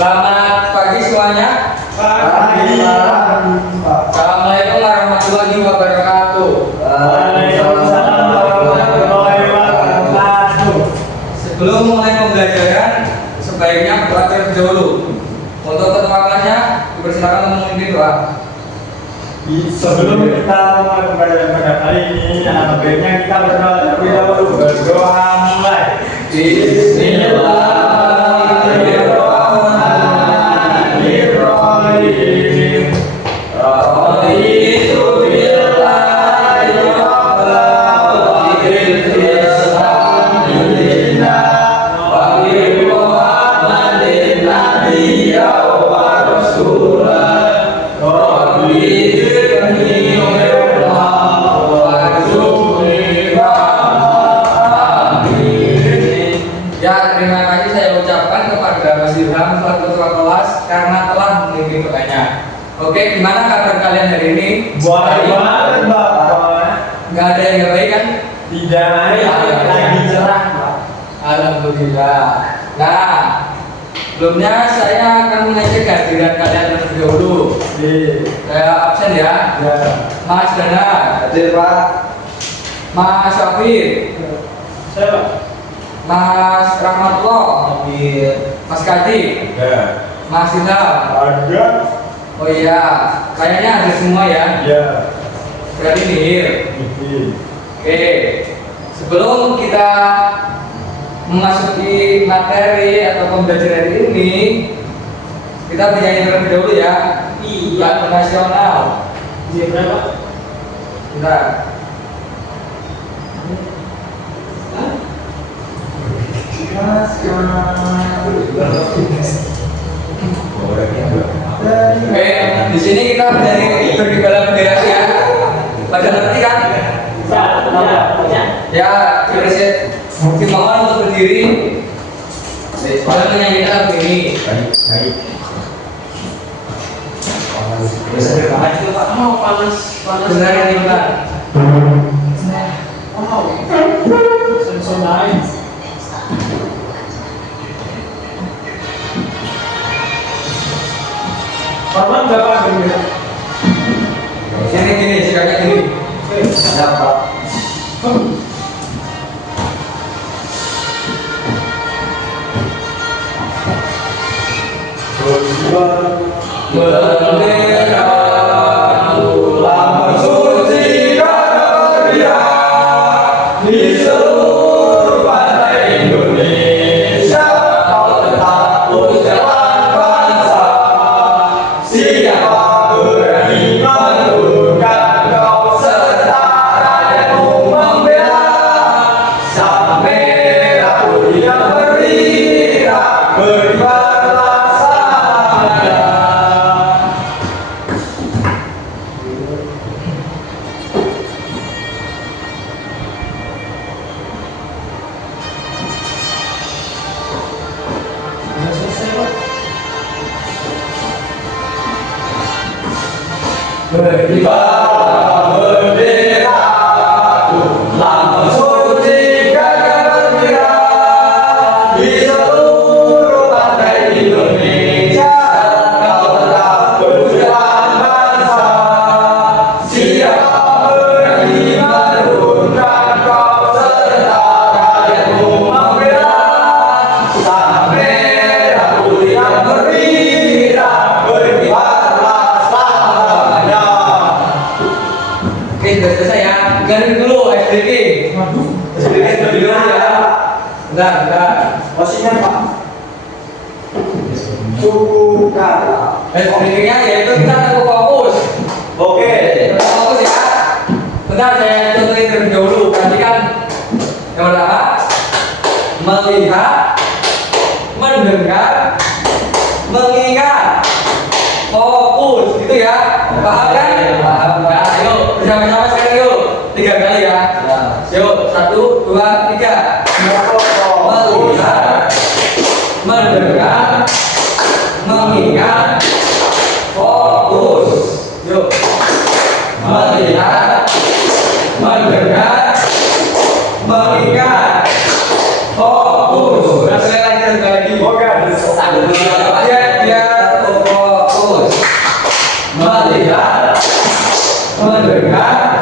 Selamat pagi semuanya. Pagi. Assalamualaikum warahmatullahi wabarakatuh. Waalaikumsalam warahmatullahi wabarakatuh. Sebelum mulai pembelajaran, sebaiknya berdoa terlebih dahulu. Untuk ketua kelasnya, dipersilakan untuk memimpin doa. Sebelum kita mulai pembelajaran pada kali ini, baiknya kita berdoa terlebih dahulu. Berdoa mulai. Bismillahirrahmanirrahim. Raditu billahi rabban bil Islam dinan wa bi Muhammadin nabiyyan wa rasulan. Raditu Ya, terima kasih saya ucapkan kepada Mas Ilham selaku ketua kelas karena telah memimpin doanya. Oke, gimana kabar kalian hari ini? Baik banget, Bapak. Nggak ada yang nggak baik kan? Tidak ada lagi cerah, Pak. Alhamdulillah. Nah, sebelumnya saya akan mengecek kehadiran kalian terlebih dahulu. Saya absen ya. Ya. Mas Dana, Hadir, Pak. Mas Syafir, Saya, Mas Rahmatullah, Mas Kadi, ya. Mas Ilham. Ada. Oh iya, kayaknya ada semua ya. Ya. Berarti nihil. Oke, sebelum kita memasuki materi atau pembelajaran ini, kita bernyanyi terlebih dahulu ya. Lagu nasional. Iya, berapa? Bentar. Oke, di sini kita bernyanyi bergembala bendera ya. Pada ngerti kan? Ya, kita dimohon untuk berdiri dan menyanyikan lagu ini. Benar ini Pak. Paman berapa gini? Sini gini, sikapnya gini. Siapa? Bendera tulang suci karya di seluruh pantai Indonesia, kau tetap jalan bangsa. Siapa berani menurunkan kau serta rakyatmu membela, sang merah putih yang berwibawa berkibarlah samada. Berkibarlah bendera tulang suci gagah merah di seluruh pantai Indonesia, kau tetap berjalan bangsa. Siapa berani menurunkan kau serta rakyatmu membela, sang merah putih yang berwibawa berkibarlah selamanya. Oke, sudah selesai ya. Ganti dulu SDG. SDG dulu ya. Bentar. Posisinya, Pak. Suku kata. SDG-nya yaitu kita akan fokus. Oke. Fokus ya. Bentar, saya contohin terlebih dahulu. Perhatikan. Yang pertama, melihat, mendengar, mengingat, fokus. Itu ya. Paham kan? Paham. Nah, ayo bersama-sama sekarang yuk. 3 kali ya. Yuk, 1, 2, 3. Melihat, mendengar, mengingat, fokus. Yuk. Melihat, mendengar, mengingat, fokus. Sekali lagi. Oke. Satu, dua, tiga. mendengar,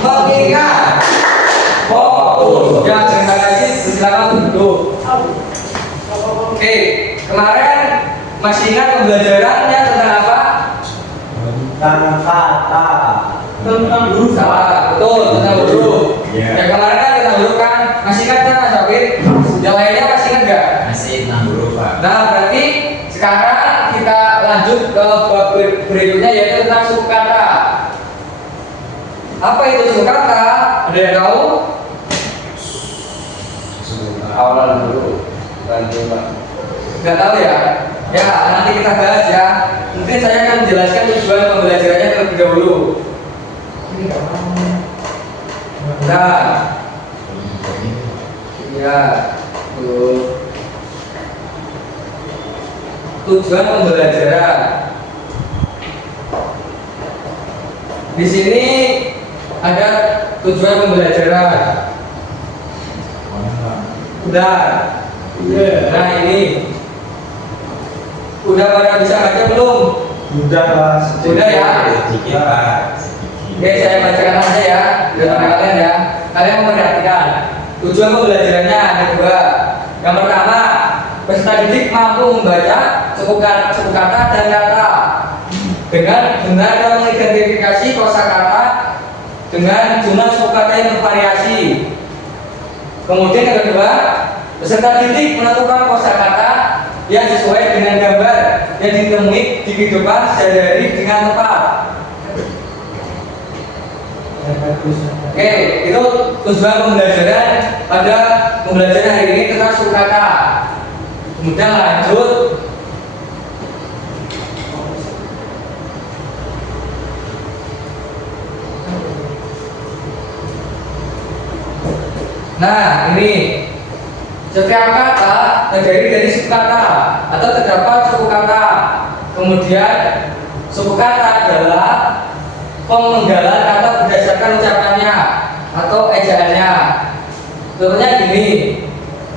mengingat, fokus. Ya, terima kasih. Silakan duduk. Oke, kemarin masih ingat pembelajarannya tentang apa? Tentang kata. Tentang huruf. Salah, betul, tentang huruf. Iya. Yang kemarin kan tentang huruf kan? Masih ingat kan Mas Safir? Yang lainnya masih ingat nggak? Masih tentang huruf, Pak. Nah, berarti sekarang kita lanjut ke bab berikutnya yaitu tentang suku kata. Apa itu suku kata? Ada yang tahu? Awalan dulu. Bantu Pak. Nggak tahu ya? Ya, nanti kita bahas ya. Mungkin saya akan menjelaskan tujuan pembelajarannya terlebih dahulu. Ini nggak mau. Nah, ya, tuh. Tujuan pembelajaran. Di sini ada tujuan pembelajaran. Udah. Nah ini. Udah pada bisa baca belum? Sudah Mas. Sudah ya. Sedikit, Pak. Oke, saya bacakan aja ya. Di depan kalian ya. Kalian memperhatikan. Tujuan pembelajarannya ada dua. Yang pertama, peserta didik mampu membaca suku kata dan kata dengan benar dan mengidentifikasi kosakata dengan jumlah suku kata yang bervariasi. Kemudian yang kedua, peserta didik menentukan kosakata yang sesuai dengan gambar yang ditemui di kehidupan sehari-hari dengan tepat. Oke, itu tujuan pembelajaran pada pembelajaran hari ini tentang suku kata. Kemudian lanjut. Nah, ini setiap kata terdiri dari suku kata atau terdapat suku kata. Kemudian suku kata adalah pemenggalan kata berdasarkan ucapannya atau ejaannya. Contohnya gini,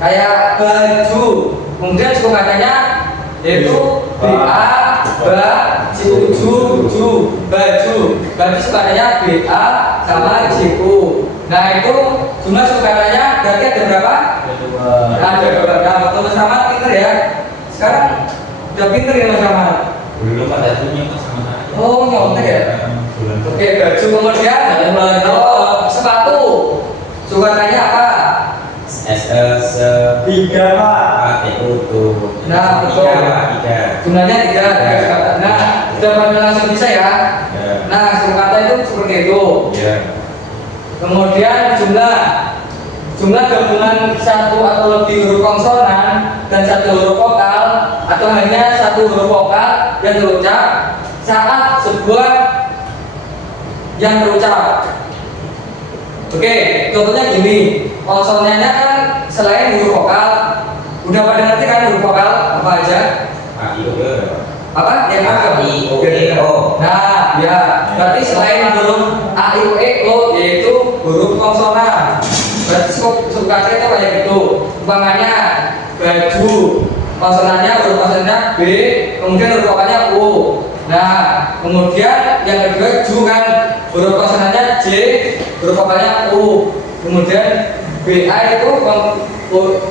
kayak baju. Kemudian suku katanya yaitu ba, ju, baju. Baju suku katanya ba sama ju. Nah itu jumlah suku katanya berarti ada berapa? Ada dua. Nah, waktu Mas Rahmat pinter ya. Sekarang udah pinter ya Mas Rahmat. Belum ada tujuan sama aja. Oh, nyontek ya. Oke, baju. Kemudian sepatu. Suku katanya apa? Tiga Pak. Itu. Nah, betul. Tiga. Jumlahnya tiga. Nah, sudah pada langsung bisa ya. Nah, suku kata itu seperti itu. Ya. Kemudian jumlah gabungan satu atau lebih huruf konsonan dan satu huruf vokal atau hanya satu huruf vokal yang terucap saat sebuah yang terucap. Oke, contohnya gini, konsonannya kan selain huruf vokal, udah pada ngerti kan huruf vokal apa aja? Apa? Yang apa? I, O, E, O. Nah, ya, berarti selain huruf A, I, O, E, O yaitu huruf konsonan. Berarti suku kata itu kayak gitu. Umpamanya baju, konsonannya huruf konsonannya B, kemudian huruf vokalnya U. Nah, kemudian yang kedua ju kan huruf konsonannya J, huruf vokalnya U. Kemudian BA itu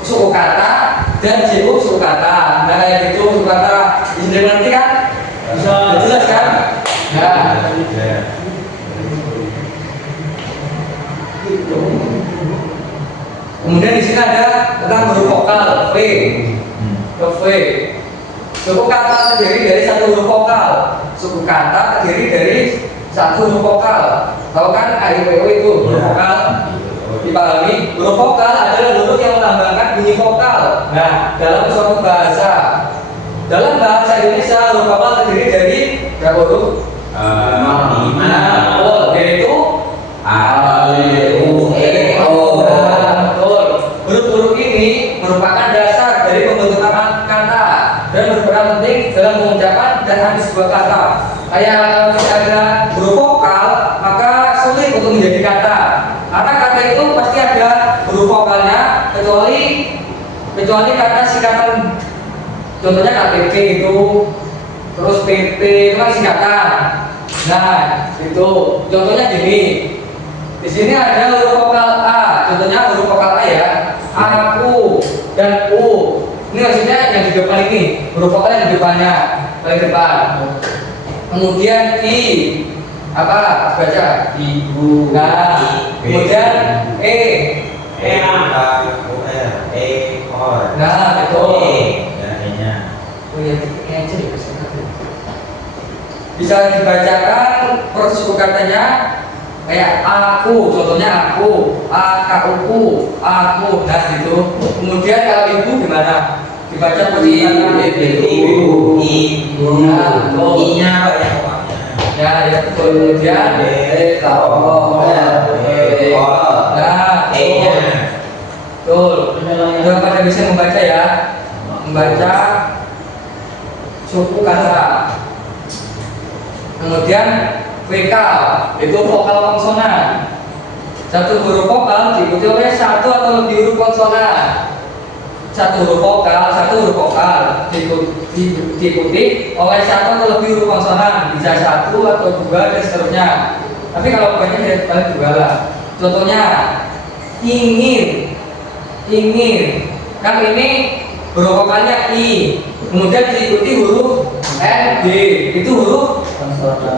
suku kata dan JU suku kata. Nah, kayak gitu suku kata. Bisa mengerti kan? Bisa. Jelas kan? Nah, kemudian di sini ada tentang huruf vokal V. V. Suku kata terdiri dari satu huruf vokal. Suku kata terdiri dari satu huruf vokal. Tahu kan A, I, O, U itu huruf vokal? Dipahami? Huruf vokal adalah huruf yang melambangkan bunyi vokal. Nah, dalam suatu bahasa, dalam bahasa Indonesia huruf vokal terdiri dari berapa huruf? 5. Nah, yaitu A, I, U, E, O. Nah, betul. Huruf-huruf ini merupakan dasar dari pembentukan kata dan berperan penting dalam pengucapan dan arti sebuah kata. Kayak kalau tidak ada huruf vokal, maka sulit untuk menjadi kata. Karena kata itu pasti ada huruf vokalnya, kecuali kata singkatan. Contohnya KTP itu, terus PP itu kan singkatan. Nah, itu contohnya gini. Di sini ada huruf vokal A. Contohnya huruf vokal A ya. Aku dan U. Ini maksudnya yang di depan ini. Huruf vokal yang di depannya, paling depan. Kemudian I. Apa? Baca. Ibu. Nah, kemudian E. Ekor. Nah, betul. Ya, E-nya. Oh ya, ini aja ya. Bisa dibacakan proses suku katanya kayak aku, contohnya aku, aku, nah gitu. Kemudian kalau ibu gimana? Dibaca seperti Ibu. Nah, betul. I-nya apa ya pokoknya? Ya, ya betul. Kemudian Ekor. nah, E-nya. betul. Sudah pada bisa membaca ya, membaca suku kata. Kemudian VK itu vokal konsonan. Satu huruf vokal diikuti oleh satu atau lebih huruf konsonan. Satu huruf vokal diikuti oleh satu atau lebih huruf konsonan. Bisa satu atau dua dan seterusnya. Tapi kalau banyak ya paling dua lah. Contohnya ingin. Kan ini huruf vokalnya I. Kemudian diikuti huruf N, B. Itu huruf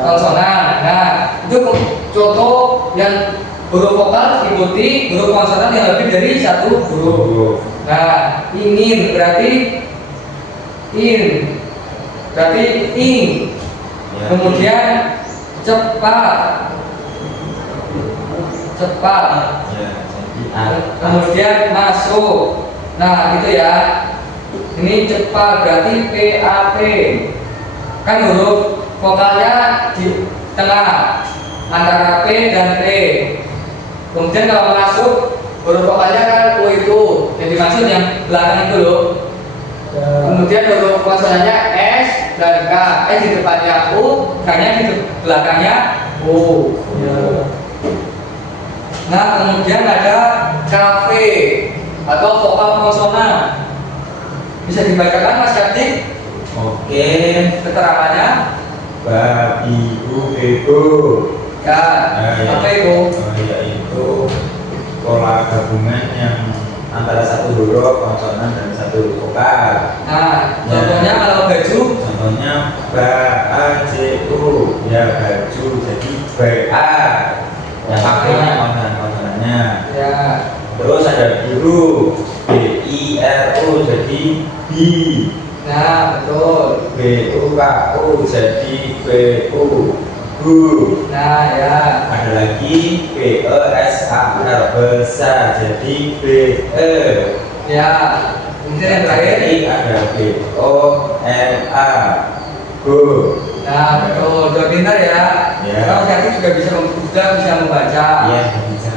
konsonan. Nah, itu contoh yang huruf vokal diikuti huruf konsonan yang lebih dari satu huruf. Nah, ingin berarti in, berarti ing. Ya. Kemudian cepat. Ya, jadi Kemudian masuk. Nah, gitu ya. Ini cepat berarti PAP. Kan huruf vokalnya di tengah antara P dan T. Kemudian kalau masuk huruf vokalnya kan U itu. Yang dimaksud yang belakang itu loh. Kemudian huruf konsonannya S dan K. Di depannya U, K-nya di belakangnya U. Nah, kemudian ada kafe atau vokal konsonan. Bisa dibacakan Mas Kartik? Oke. Keterangannya? Babi, ibu, ibu. Ya, apa itu? Yaitu pola gabungan yang antara satu huruf konsonan dan satu huruf vokal. Nah, contohnya kalau baju? Contohnya baju, ya baju jadi ba. Yang akhirnya konsonannya. Ya. Terus ada biru, biru jadi bi. Nah, betul. BUKU jadi BU. Bu. Nah, ya. Ada lagi BESAR besar jadi BE. Ya. Ini yang terakhir. Jadi ada BOLA. Bu. Nah, betul. Udah pintar ya. Ya. Kalau Kartik juga bisa membaca. Iya, bisa.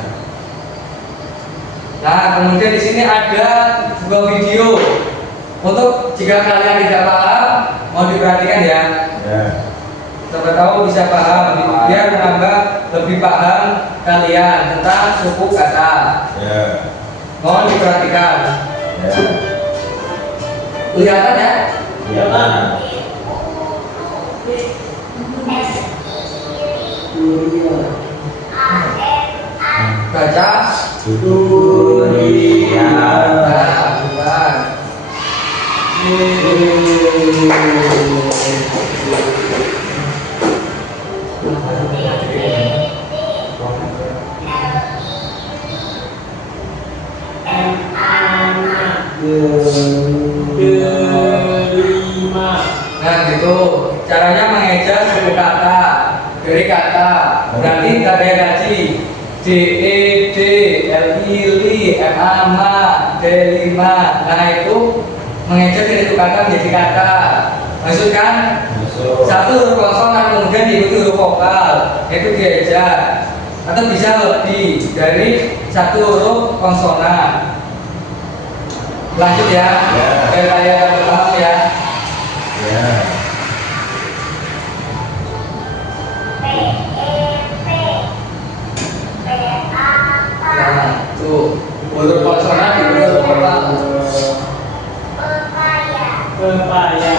Nah, kemudian di sini ada sebuah video. Untuk jika kalian tidak paham, mau diperhatikan ya. Ya. Siapa tahu bisa paham, biar menambah lebih paham kalian tentang suku kata. Ya. Mohon diperhatikan. Ya. Kelihatan ya? Ya. Nah. Baca. Dunia. Nah, bukan. Nah, gitu. Caranya mengeja suku kata dari kata. Berarti tanda gaji D E D L I L I M A M A D 5. Nah, itu mengeja dari suku kata menjadi kata. Maksud kan? Masuk. Satu huruf konsonan kemudian diikuti huruf vokal, itu dieja. Atau bisa lebih dari satu huruf konsonan. Lanjut ya, Ya. biar kalian paham ya. Ya. Nah, tuh huruf konsonan diikuti huruf vokal. Pepaya.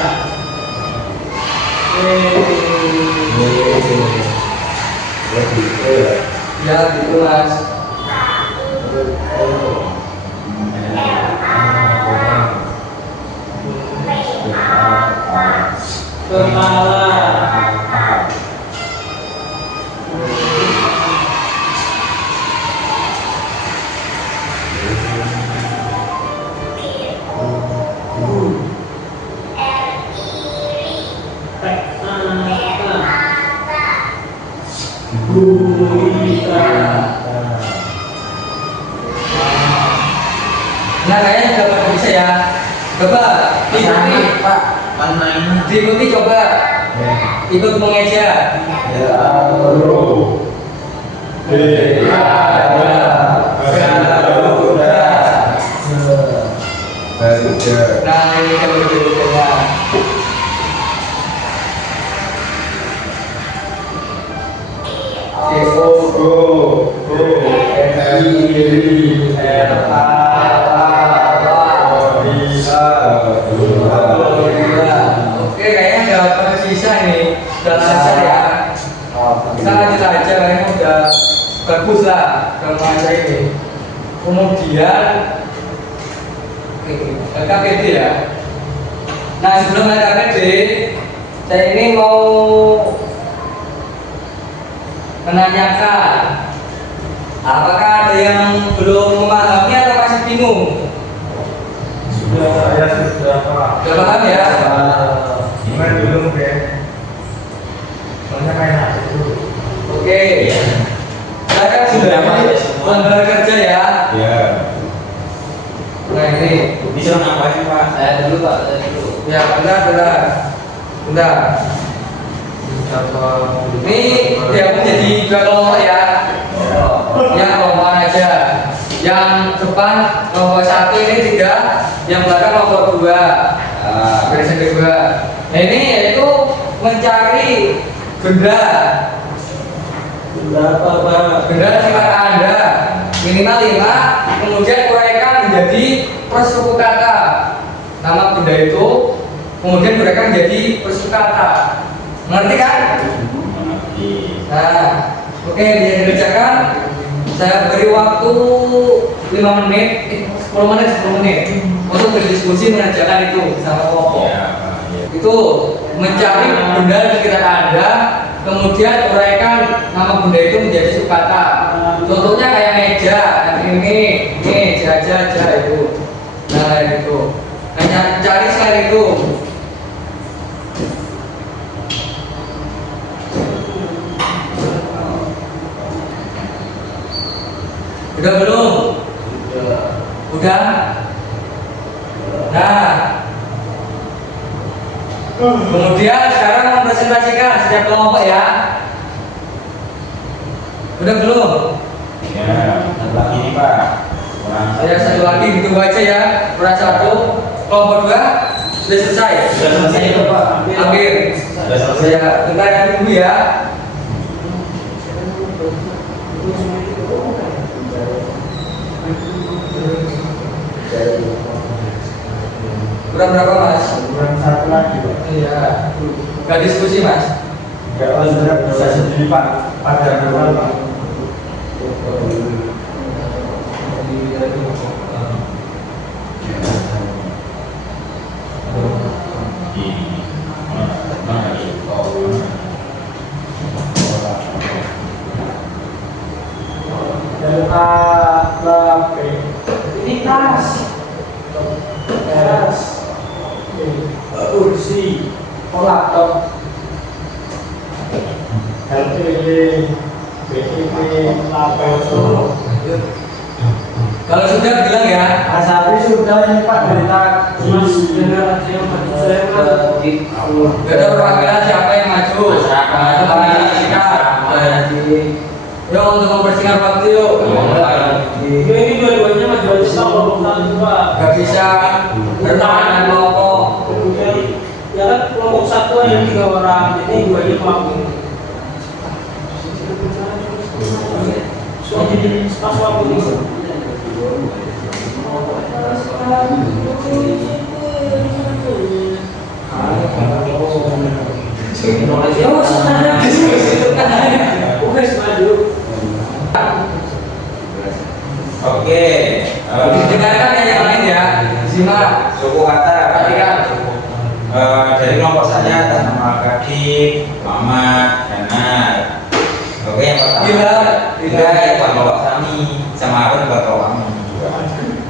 Ini Lebih itu ya. Ya gitu mas. Kepala. Nah kayaknya juga pada bisa ya. Coba diikuti Pak. Mana ini? Diikuti coba. Ikut mengeja. Ya, Bro. Garuda. Nah ini kan berbeda. Oke, kayaknya udah pada sisa nih. Udah lancar ya. Kita lanjut aja, kayaknya udah bagus lah kalau lancar ini. Kemudian KPD ya. Nah sebelum KPD, saya ini mau menanyakan apakah ada yang belum memahami atau masih bingung? Saya sudah Pak. Sudah paham ya? Gimana dulu deh? Soalnya kayak itu. Oke. Saya kan sudah lembar kerja ya. Ya. Nah ini, Bisa ngapain Pak? Saya dulu Pak, saya dulu. ya bentar. Ini dia menjadi dua kelompok ya. Yang kelompok aja. Yang depan kelompok 1 ini 3, yang belakang kelompok 2. Barisan kedua. Nah ini yaitu mencari benda. Berapa Pak? Benda sifat Anda minimal 5, kemudian uraikan menjadi persuku kata. Nama benda itu kemudian uraikan menjadi persuku kata. Ngerti kan? Mengerti. Nah, oke bisa dikerjakan. Saya beri waktu 5 menit, 10 menit untuk berdiskusi mengerjakan itu sama kelompok. Ya, Pak. Ya. Itu mencari benda di sekitar Anda, kemudian uraikan nama benda itu menjadi sukata. Contohnya kayak meja, ini jaja itu. Nah, kayak gitu. Nah, cari selain itu. Udah belum? Udah? Nah, kemudian sekarang mempresentasikan setiap kelompok ya. Udah belum? Ya, satu lagi nih Pak. Kurang Saya satu lagi ditunggu aja ya. Kurang 1, kelompok 2 sudah selesai. Sudah selesai itu Pak. Hampir. Sudah selesai. Saya bentar ya tunggu ya. Kurang berapa mas? Kurang satu lagi Pak. Iya. Gak diskusi mas? Enggak Anda bisa sendiri Pak. Pada awal Pak. LAP ini tas kursi laptop LPD BTP lapel Solo. Kalau sudah bilang ya. Asapi sudah ini Pak berita Mas, benar saya Gak ada perwakilan siapa yang maju. Yuk untuk mempersingkat waktu yuk. ini dua-duanya maju aja kalau bukan Pak. Gak bisa bertahan kelompok. Kemudian ya kan kelompok 1 ada 3 orang, jadi duanya mampu. So jadi pas waktu ini. Ya, Oke. Dengarkan yang lain ya. Simak. Suku kata. Perhatikan. Dari kelompok saya atas nama Kadik, Muhammad, Danar. Oke, yang pertama. Bila itu kelompok kami sama apa juga kelompok kami.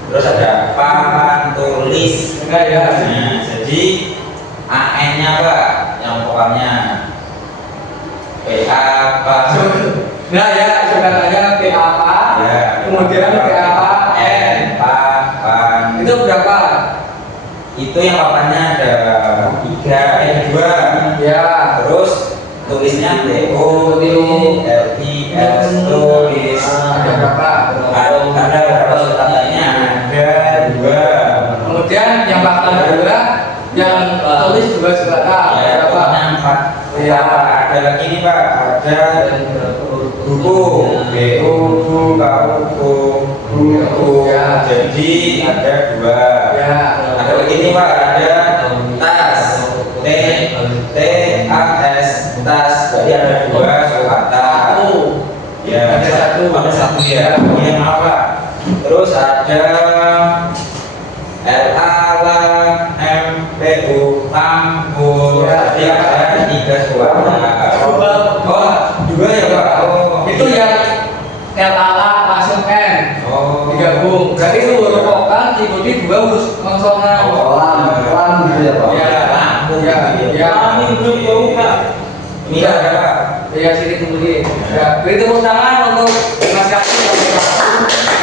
Terus ada papan tulis. Enggak ya. Nah, jadi AN-nya apa? Yang pokoknya PA apa? Nah ya, katanya P apa? Ya, Kemudian P apa? N. Papan. Itu berapa? Itu yang papannya ada 2. Ya. Terus tulisnya TO, LIS, tulis. Ada berapa? Ada berapa katanya? Ada 2. Kemudian yang papan juga, yang tulis juga sebentar. Ya, Berapa? pokoknya 4. Ya. Ada lagi nih Pak, ada buku, BU, buku. Ya. Jadi ada 2. Ya. Ada lagi nih Pak, ada tas, TAS, tas. Jadi ada 2 suku kata. Ya, Ada satu. ya. Kemudian apa? Terus ada LALMPU, kampus. Ya. Jadi ada 3 suku kata. Dua. 2 ya Pak. Oh, Itu yang LAA masuk N. Oh, Digabung. Berarti itu huruf vokal diikuti 2 huruf konsonan. Pelan gitu ya Pak. Ya. Ya. Ya. Kami belum tahu Kak. ini ada Pak. Ya, sini tunggu nih. Ya, beri tepuk tangan untuk Mas Kapten.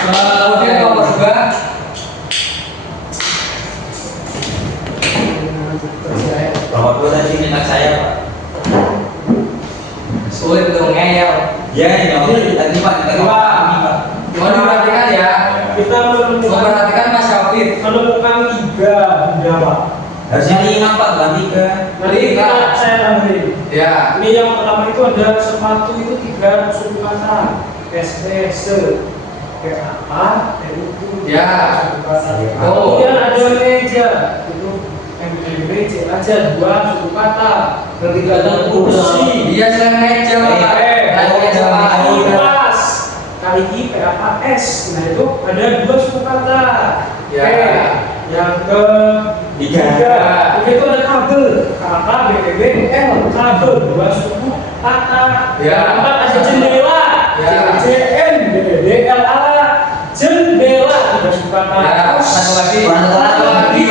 Kemudian nomor 2. Nomor 2 tadi minta saya Pak. Sulit untuk ngeyel. Ya, ini tadi Pak. Mohon diperhatikan ya. Kita menemukan Memperhatikan Mas Syafid. 3 benda Pak. Harusnya 5 Pak, bukan 3. Nanti kita saya tambahin. Ya. Ini yang pertama itu ada sepatu itu 3 suku kata. Se, kayak apa? Kayak itu. Ya. Suku kata. Oh. Kemudian ada meja itu meja aja 2 suku kata. Ketiga ada kursi. Iya, saya meja Pak. Naik meja Pak. Kelas. Kali ini apa S. Nah itu ada 2 suku kata. Ya. Yang ke Tiga. itu ada kabel. KK, BBB, L. Kabel 2 suku kata. Ya. Yang keempat ada jendela. Ya. JN, BBB, LA. Jendela 3 suku kata. Ya, satu lagi. Satu lagi.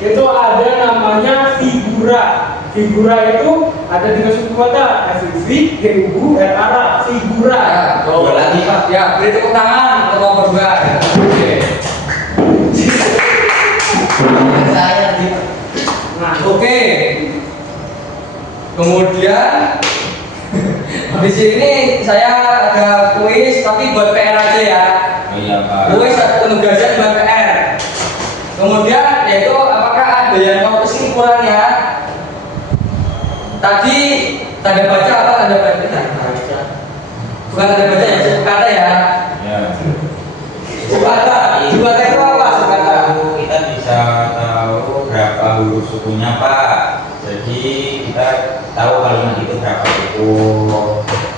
Itu ada namanya figura. Figura itu ada 3 suku kata. FIV, GUU, RA. Figura. Ya, Dua lagi, Pak. Ya, beri tepuk tangan untuk nomor 2. Oke. Saya Nah, Oke. Kemudian habis ini saya ada kuis tapi buat PR aja ya. Oh iya Pak. Kuis penugasan buat PR. Kemudian yaitu apakah ada yang mau kesimpulannya? Tadi tanda baca apa tanda baca? Bukan tanda baca ya, suku kata ya. Ya. Suku kata. Suku kata itu apa? Suku kata. Kita bisa tahu berapa huruf sukunya Pak. Jadi kita tahu kalimat itu berapa suku.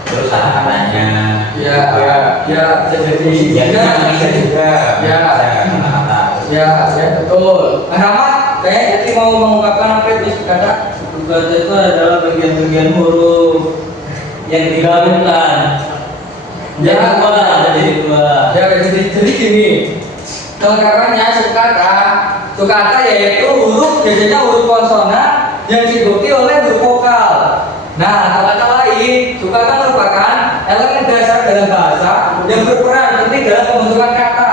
Terus kata-katanya. Ya, ya, ya, bisa jadi. Ya, bisa juga. Ya. Kata-kata. Ya, ya betul. Mas Rahmat, kayak jadi mau mengungkapkan apa itu suku kata? Suku kata itu adalah bagian-bagian huruf yang digabungkan. Ya. Jadi dua. Ya, jadi gini. Kelengkapannya suku kata yaitu huruf biasanya huruf konsonan yang diikuti oleh huruf vokal. Nah, kata lain, suku kata merupakan elemen dasar dalam bahasa yang berperan penting dalam pembentukan kata,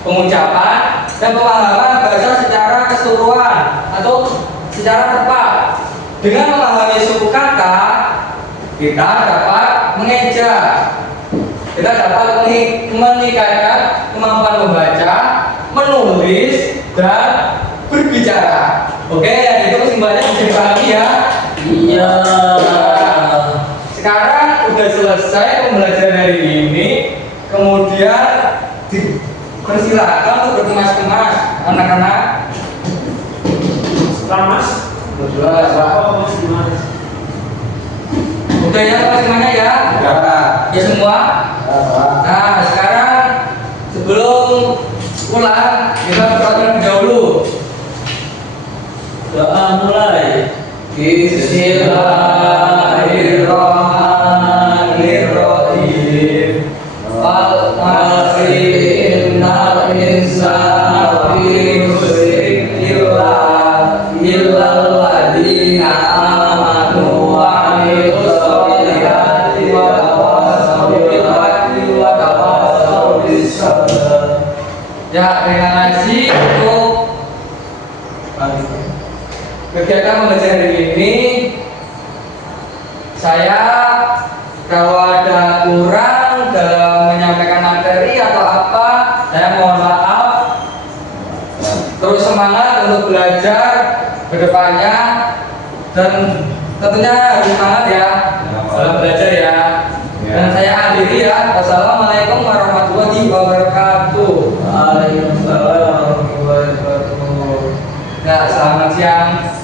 pengucapan, dan pemahaman bahasa secara keseluruhan atau secara tepat. Dengan memahami suku kata, kita dapat mengeja, kita dapat meningkatkan kemampuan membaca, menulis, dan berbicara. Oke, yang itu kesimpulannya bisa dipahami ya. Iya. Sekarang udah selesai pembelajaran hari ini, kemudian dipersilakan untuk berkemas-kemas anak-anak. setelah Mas. Oh, Mas gimana? Udah ya kemas-kemasnya ya? Berapa? Ya semua. Ya, dengan ngaji untuk kegiatan mengajar hari ini, saya kalau ada kurang dalam menyampaikan materi atau apa, saya mohon maaf. Terus semangat untuk belajar ke depannya dan tentunya harus semangat ya dalam belajar ya. Dan saya akhiri ya. Wassalamualaikum warahmatullahi wabarakatuh. Waalaikumsalam warahmatullahi wabarakatuh. Ya, selamat siang.